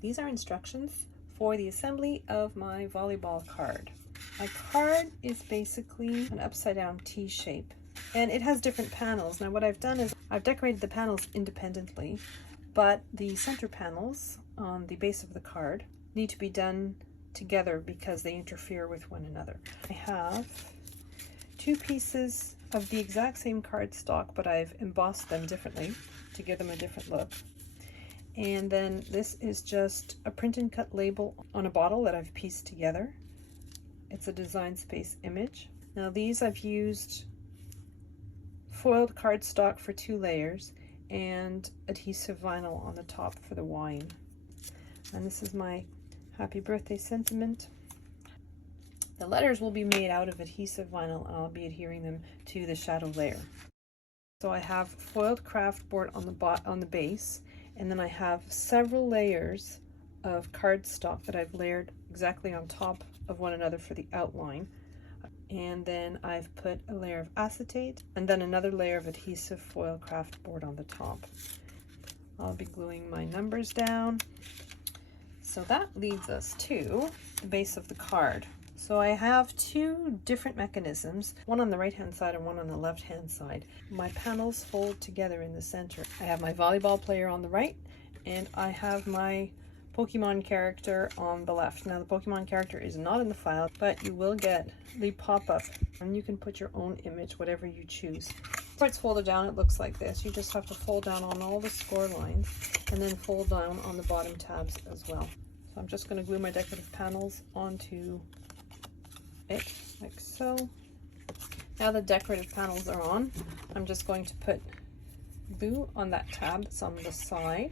These are instructions for the assembly of my volleyball card. My card is basically an upside down T shape, and it has different panels. Now what I've done is I've decorated the panels independently, but the center panels on the base of the card need to be done together because they interfere with one another. I have two pieces of the exact same cardstock, but I've embossed them differently to give them a different look. And then this is just a print and cut label on a bottle that I've pieced together. It's a Design Space image. Now these I've used foiled cardstock for 2 layers and adhesive vinyl on the top for the wine. And this is my happy birthday sentiment. The letters will be made out of adhesive vinyl, and I'll be adhering them to the shadow layer. So I have foiled craft board on the base, and then I have several layers of cardstock that I've layered exactly on top of one another for the outline. And then I've put a layer of acetate and then another layer of adhesive foil craft board on the top. I'll be gluing my numbers down. So that leads us to the base of the card. So I have 2 different mechanisms, one on the right hand side and one on the left hand side. My panels fold together in the center. I have my volleyball player on the right, and I have my Pokemon character on the left. Now the Pokemon character is not in the file, but you will get the pop-up, and you can put your own image, whatever you choose. Before it's folded down, it looks like this. You just have to fold down on all the score lines and then fold down on the bottom tabs as well. So I'm just going to glue my decorative panels onto it like so. Now the decorative panels are on, I'm just going to put glue on that tab that's on the side,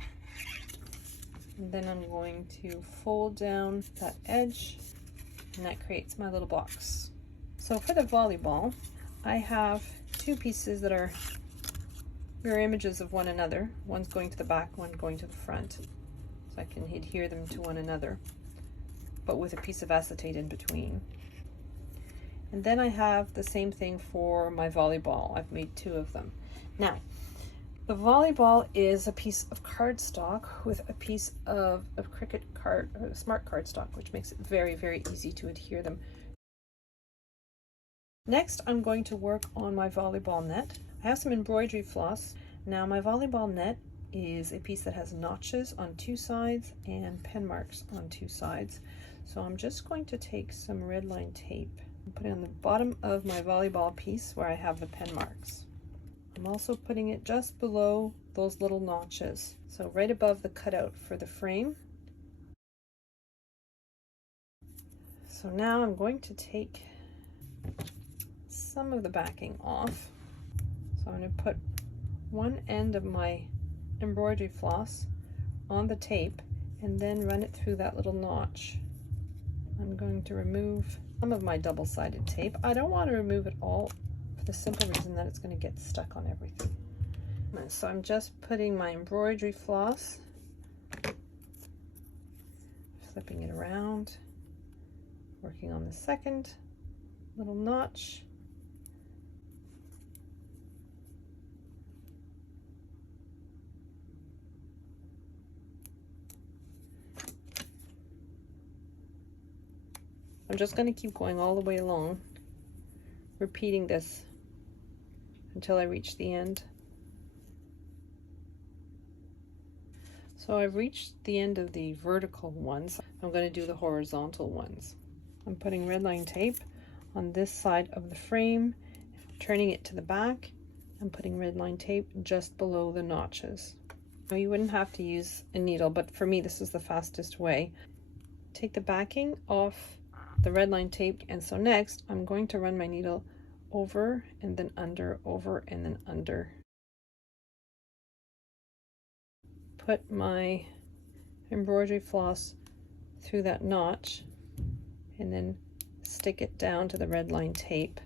and then I'm going to fold down that edge, and that creates my little box. So for the volleyball, I have 2 pieces that are mirror images of one another. One's going to the back, one going to the front, so I can adhere them to one another, but with a piece of acetate in between. And then I have the same thing for my volleyball. I've made 2 of them. Now, the volleyball is a piece of cardstock with a piece of smart cardstock, which makes it very, very easy to adhere them. Next, I'm going to work on my volleyball net. I have some embroidery floss. Now, my volleyball net is a piece that has notches on 2 sides and pen marks on 2 sides. So I'm just going to take some red line tape and put it on the bottom of my volleyball piece where I have the pen marks. I'm also putting it just below those little notches, so right above the cutout for the frame. So now I'm going to take some of the backing off. So I'm going to put one end of my embroidery floss on the tape and then run it through that little notch. I'm going to remove some of my double-sided tape. I don't want to remove it all for the simple reason that it's going to get stuck on everything. So I'm just putting my embroidery floss, flipping it around, working on the second little notch. I'm just going to keep going all the way along, repeating this until I reach the end. So I've reached the end of the vertical ones. I'm going to do the horizontal ones. I'm putting red line tape on this side of the frame, turning it to the back, and putting red line tape just below the notches. Now you wouldn't have to use a needle, but for me this is the fastest way. Take the backing off the red line tape, and so next I'm going to run my needle over and then under, over and then under. Put my embroidery floss through that notch and then stick it down to the red line tape.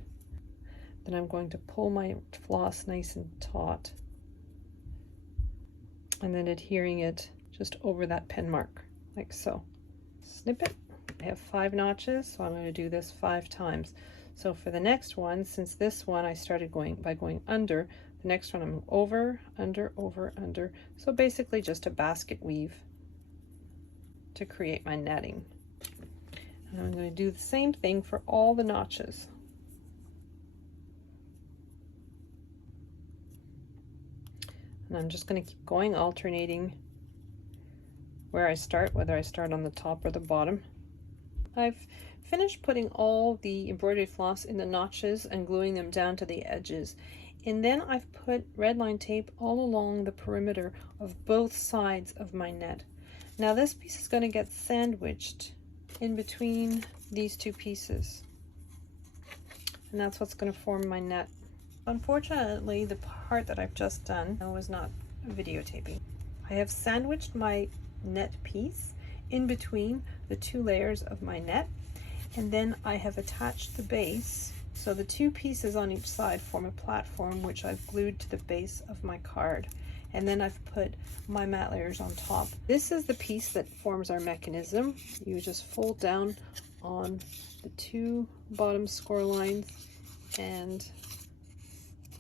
Then I'm going to pull my floss nice and taut and then adhering it just over that pen mark like so. Snip it. I have 5 notches, so I'm going to do this 5 times. So for the next one, since this one I started by going under, the next one I'm over, under, over, under. So basically just a basket weave. to create my netting. And I'm going to do the same thing for all the notches. And I'm just going to keep going, alternating where I start, whether I start on the top or the bottom. I've finished putting all the embroidery floss in the notches and gluing them down to the edges. And then I've put red line tape all along the perimeter of both sides of my net. Now this piece is going to get sandwiched in between these two pieces. And that's what's going to form my net. Unfortunately, the part that I've just done was not videotaping. I have sandwiched my net piece in between the two layers of my net, and then I have attached the base. So the two pieces on each side form a platform which I've glued to the base of my card. And then I've put my mat layers on top. This is the piece that forms our mechanism. You just fold down on the two bottom score lines and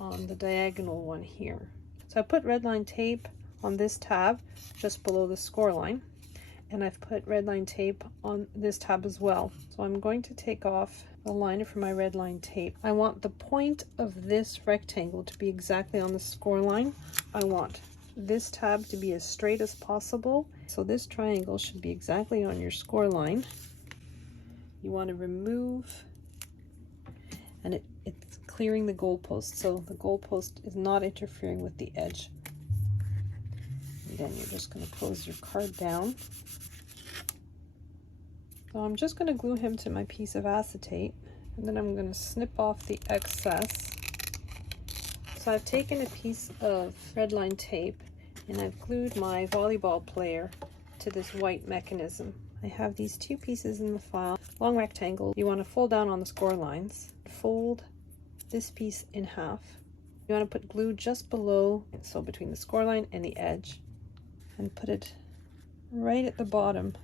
on the diagonal one here. So I put red line tape on this tab just below the score line, and I've put red line tape on this tab as well. So I'm going to take off the liner for my red line tape. I want the point of this rectangle to be exactly on the score line. I want this tab to be as straight as possible. So this triangle should be exactly on your score line. You want to remove, and it's clearing the goalpost, so the goalpost is not interfering with the edge. And then you're just going to close your card down. So I'm just going to glue him to my piece of acetate, and then I'm going to snip off the excess. So I've taken a piece of red line tape and I've glued my volleyball player to this white mechanism. I have these two pieces in the file, long rectangle. You want to fold down on the score lines, fold this piece in half. You want to put glue just below, so between the score line and the edge, and put it right at the bottom,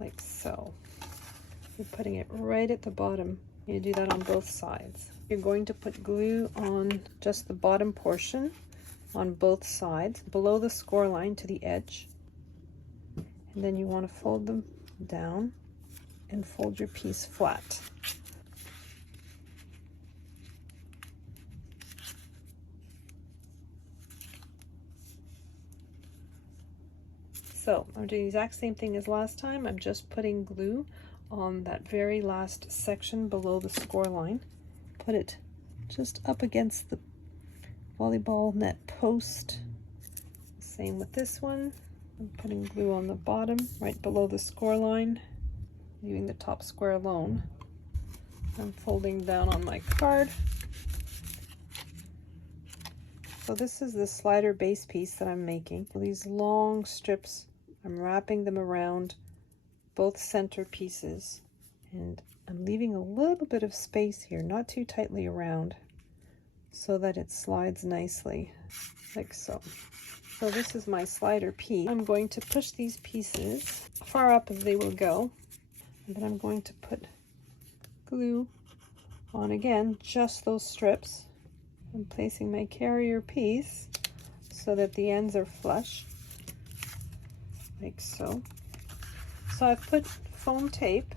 like so. You're putting it right at the bottom. You do that on both sides. You're going to put glue on just the bottom portion on both sides, below the score line to the edge. And then you want to fold them down and fold your piece flat. So I'm doing the exact same thing as last time. I'm just putting glue on that very last section below the score line. Put it just up against the volleyball net post. Same with this one. I'm putting glue on the bottom right below the score line, leaving the top square alone. I'm folding down on my card. So this is the slider base piece that I'm making. These long strips, I'm wrapping them around both center pieces, and I'm leaving a little bit of space here, not too tightly around, so that it slides nicely, like so. So this is my slider piece. I'm going to push these pieces far up as they will go, and then I'm going to put glue on again, just those strips. I'm placing my carrier piece so that the ends are flush, like so. So I've put foam tape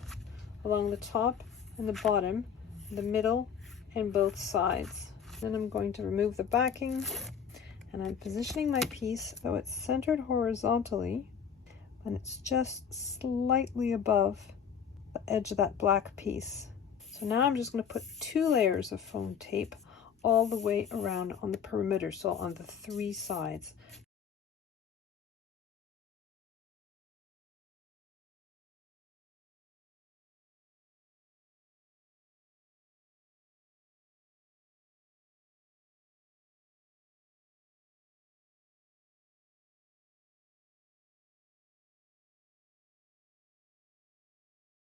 along the top and the bottom, the middle, and both sides. Then I'm going to remove the backing, and I'm positioning my piece so it's centered horizontally, and it's just slightly above the edge of that black piece. So now I'm just going to put 2 layers of foam tape all the way around on the perimeter, so on the 3 sides.